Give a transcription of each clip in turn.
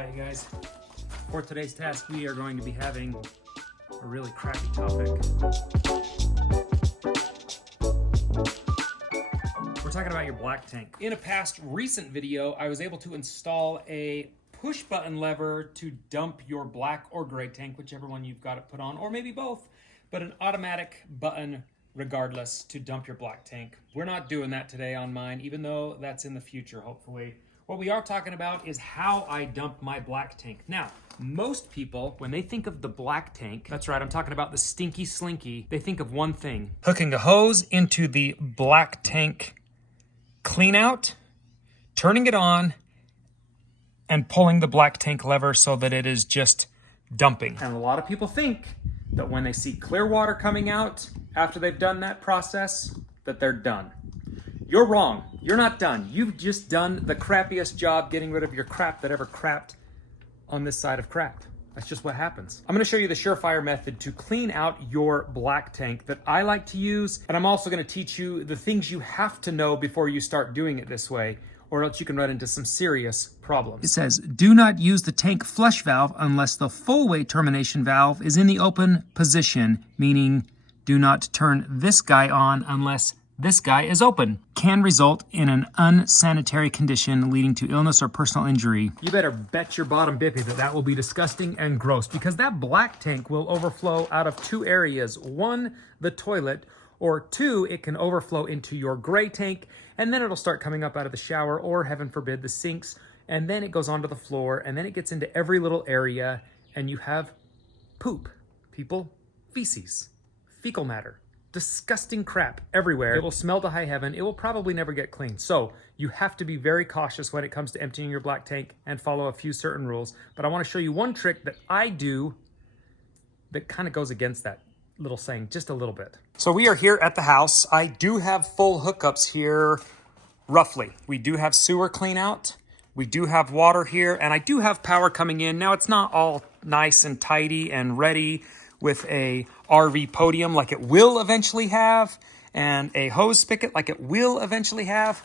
Alright you guys, for today's task we are going to be having a really crappy topic. We're talking about your black tank. In a past recent video, I was able to install a push button lever to dump your black or gray tank, whichever one you've got it put on, or maybe both, but an automatic button regardless to dump your black tank. We're not doing that today on mine, even though that's in the future, hopefully. What we are talking about is how I dump my black tank. Now, most people, when they think of the black tank, that's right, I'm talking about the stinky slinky, they think of one thing. Hooking a hose into the black tank clean out, turning it on, and pulling the black tank lever so that it is just dumping. And a lot of people think that when they see clear water coming out after they've done that process, that they're done. You're wrong. You're not done. You've just done the crappiest job getting rid of your crap that ever crapped on this side of crap. That's just what happens. I'm going to show you the surefire method to clean out your black tank that I like to use, and I'm also going to teach you the things you have to know before you start doing it this way, or else you can run into some serious problems. It says, do not use the tank flush valve unless the full weight termination valve is in the open position, meaning do not turn this guy on unless this guy is open. Can result in an unsanitary condition leading to illness or personal injury. You better bet your bottom bippy that that will be disgusting and gross, because that black tank will overflow out of two areas. One, the toilet, or two, it can overflow into your gray tank, and then it'll start coming up out of the shower, or heaven forbid, the sinks, and then it goes onto the floor, and then it gets into every little area, and you have poop. People, feces, fecal matter. Disgusting crap everywhere. It will smell to high heaven. It will probably never get clean. So you have to be very cautious when it comes to emptying your black tank and follow a few certain rules. But I want to show you one trick that I do that kind of goes against that little saying just a little bit. So we are here at the house. I do have full hookups here, roughly. We do have sewer clean out. We do have water here, and I do have power coming in. Now it's not all nice and tidy and ready with a RV podium like it will eventually have, and a hose spigot like it will eventually have.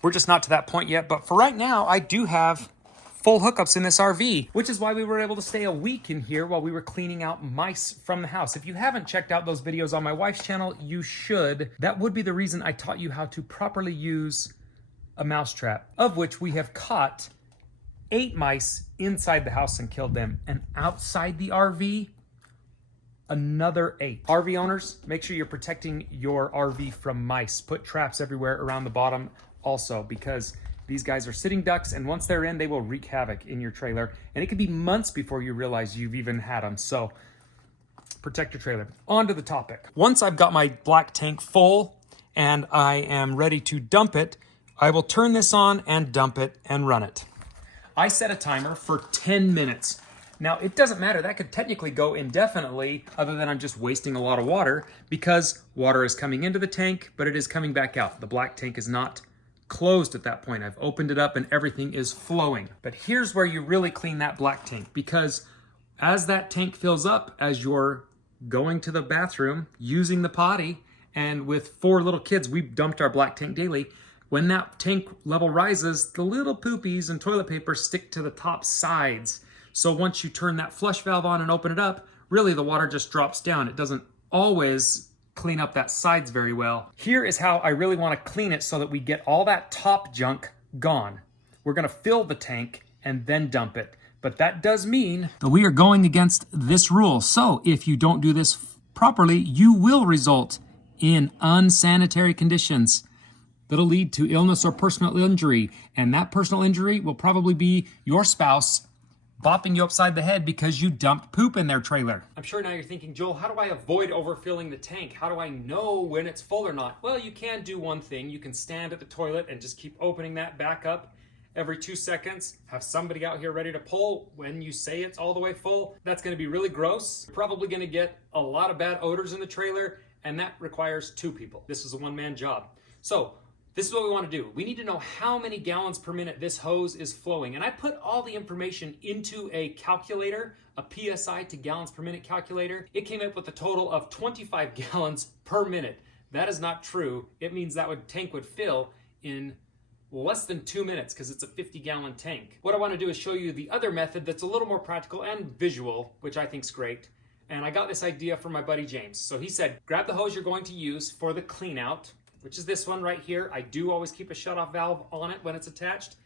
We're just not to that point yet, but for right now, I do have full hookups in this RV, which is why we were able to stay a week in here while we were cleaning out mice from the house. If you haven't checked out those videos on my wife's channel, you should. That would be the reason I taught you how to properly use a mouse trap, of which we have caught 8 mice inside the house and killed them, and outside the RV, another 8. RV owners, make sure you're protecting your RV from mice. Put traps everywhere around the bottom also, because these guys are sitting ducks, and once they're in, they will wreak havoc in your trailer, and it could be months before you realize you've even had them. So protect your trailer. On to the topic. Once I've got my black tank full and I am ready to dump it, I will turn this on and dump it and run it. I set a timer for 10 minutes. Now, it doesn't matter. That could technically go indefinitely, other than I'm just wasting a lot of water, because water is coming into the tank, but it is coming back out. The black tank is not closed at that point. I've opened it up and everything is flowing. But here's where you really clean that black tank, because as that tank fills up, as you're going to the bathroom, using the potty, and with 4 little kids, we dumped our black tank daily. When that tank level rises, the little poopies and toilet paper stick to the top sides. So once you turn that flush valve on and open it up, really the water just drops down. It doesn't always clean up that sides very well. Here is how I really want to clean it so that we get all that top junk gone. We're going to fill the tank and then dump it. But that does mean that we are going against this rule. So if you don't do this properly, you will result in unsanitary conditions that'll lead to illness or personal injury. And that personal injury will probably be your spouse bopping you upside the head because you dumped poop in their trailer. I'm sure now you're thinking, Joel, how do I avoid overfilling the tank? How do I know when it's full or not? Well, you can do one thing. You can stand at the toilet and just keep opening that back up every 2 seconds. Have somebody out here ready to pull when you say it's all the way full. That's gonna be really gross. You're probably gonna get a lot of bad odors in the trailer, and that requires 2 people. This is a one-man job. So this is what we want to do. We need to know how many gallons per minute this hose is flowing. And I put all the information into a calculator, a PSI to gallons per minute calculator. It came up with a total of 25 gallons per minute. That is not true. It means that tank would fill in less than 2 minutes because it's a 50-gallon tank. What I want to do is show you the other method that's a little more practical and visual, which I think is great. And I got this idea from my buddy James. So he said, grab the hose you're going to use for the clean out, which is this one right here. I do always keep a shutoff valve on it when it's attached.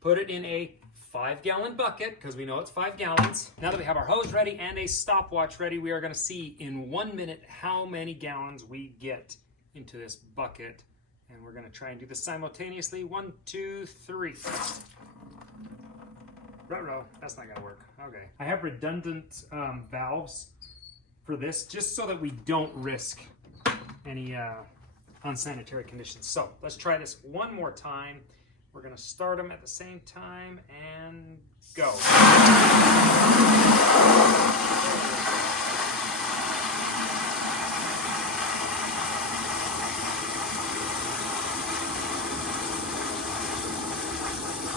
Put it in a 5-gallon bucket, because we know it's 5 gallons. Now that we have our hose ready and a stopwatch ready, we are going to see in 1 minute how many gallons we get into this bucket. And we're going to try and do this simultaneously. 1, 2, 3. Ruh-roh, that's not going to work. Okay. I have redundant valves for this, just so that we don't risk any unsanitary conditions. So let's try this one more time. We're going to start them at the same time and go.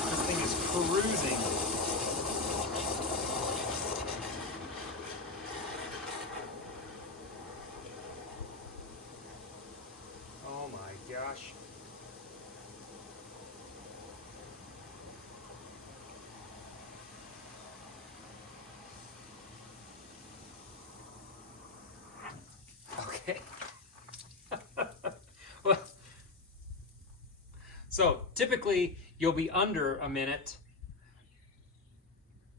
This thing is cruising. Oh my gosh. Okay. Well, so typically you'll be under a minute.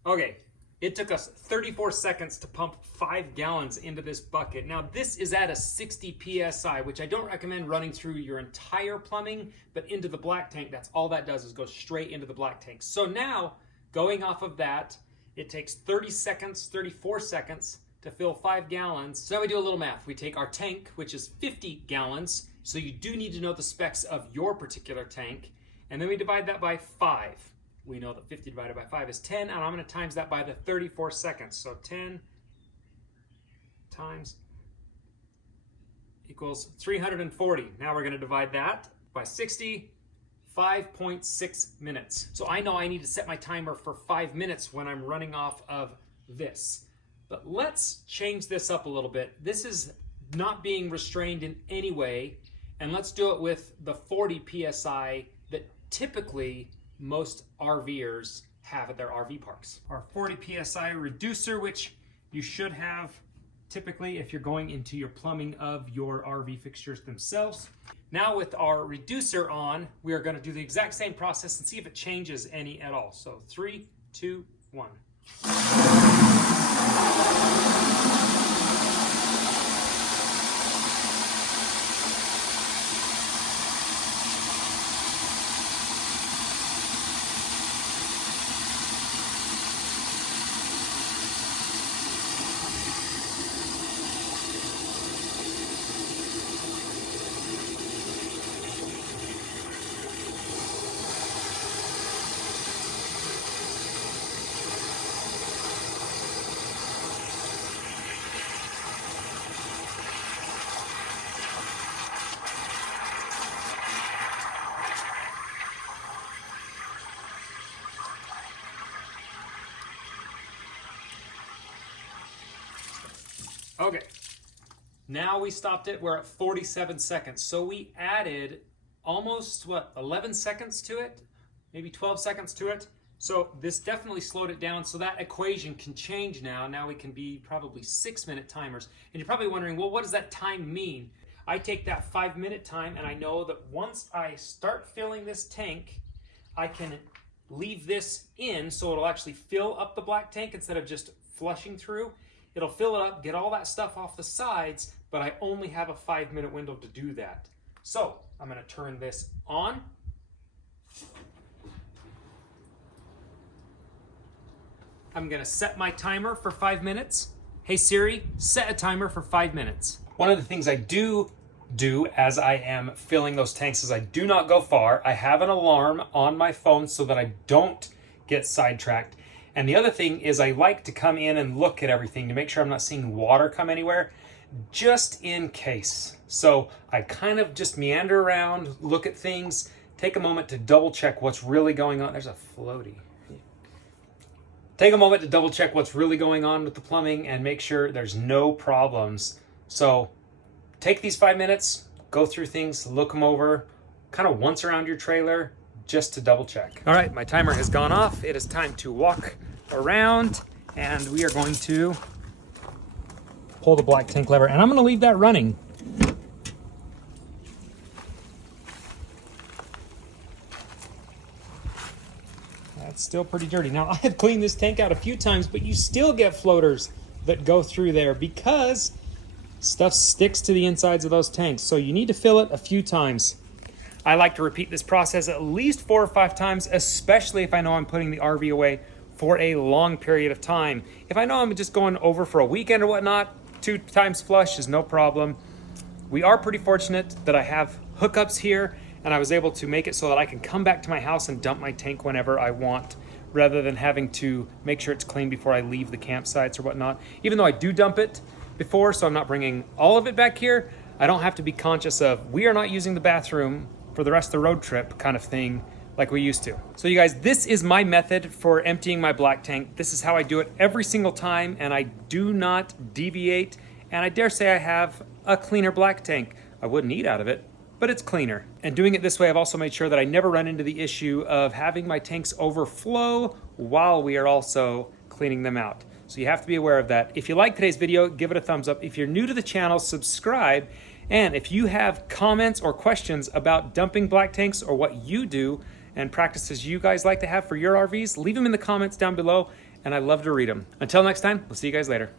Okay, it took us 34 seconds to pump 5 gallons into this bucket. Now this is at a 60 PSI, which I don't recommend running through your entire plumbing, but into the black tank. That's all that does, is go straight into the black tank. So now, going off of that, it takes 30 seconds, 34 seconds to fill 5 gallons. So now we do a little math. We take our tank, which is 50 gallons. So you do need to know the specs of your particular tank. And then we divide that by 5. We know that 50 divided by 5 is 10, and I'm going to times that by the 34 seconds. So 10 times equals 340. Now we're going to divide that by 60, 5.6 minutes. So I know I need to set my timer for 5 minutes when I'm running off of this. But let's change this up a little bit. This is not being restrained in any way, and let's do it with the 40 PSI that typically most RVers have at their RV parks. Our 40 PSI reducer, which you should have typically if you're going into your plumbing of your RV fixtures themselves. Now with our reducer on, we are going to do the exact same process and see if it changes any at all. So 3, 2, 1. Okay, now we stopped it. We're at 47 seconds. So we added almost, 11 seconds to it? Maybe 12 seconds to it. So this definitely slowed it down. So that equation can change now. Now we can be probably 6-minute timers. And you're probably wondering, well, what does that time mean? I take that 5-minute time, and I know that once I start filling this tank, I can leave this in so it'll actually fill up the black tank instead of just flushing through. It'll fill it up, get all that stuff off the sides, but I only have a 5-minute window to do that. So I'm going to turn this on. I'm going to set my timer for 5 minutes. Hey Siri, set a timer for 5 minutes. One of the things I do as I am filling those tanks is I do not go far. I have an alarm on my phone so that I don't get sidetracked. And the other thing is I like to come in and look at everything to make sure I'm not seeing water come anywhere, just in case. So I kind of just meander around, look at things, take a moment to double check what's really going on. There's a floaty. Take a moment to double check what's really going on with the plumbing and make sure there's no problems. So take these 5 minutes, go through things, look them over, kind of once around your trailer, just to double check. All right, my timer has gone off. It is time to walk around, and we are going to pull the black tank lever, and I'm gonna leave that running. That's still pretty dirty. Now, I have cleaned this tank out a few times, but you still get floaters that go through there because stuff sticks to the insides of those tanks. So you need to fill it a few times. I like to repeat this process at least 4 or 5 times, especially if I know I'm putting the RV away for a long period of time. If I know I'm just going over for a weekend or whatnot, 2 times flush is no problem. We are pretty fortunate that I have hookups here, and I was able to make it so that I can come back to my house and dump my tank whenever I want, rather than having to make sure it's clean before I leave the campsites or whatnot. Even though I do dump it before, so I'm not bringing all of it back here, I don't have to be conscious of, we are not using the bathroom for the rest of the road trip kind of thing like we used to. So you guys, this is my method for emptying my black tank. This is how I do it every single time, and I do not deviate, and I dare say I have a cleaner black tank. I wouldn't eat out of it, but it's cleaner. And doing it this way, I've also made sure that I never run into the issue of having my tanks overflow while we are also cleaning them out. So you have to be aware of that. If you like today's video, give it a thumbs up. If you're new to the channel, subscribe. And if you have comments or questions about dumping black tanks or what you do and practices you guys like to have for your RVs, leave them in the comments down below, and I love to read them. Until next time, we'll see you guys later.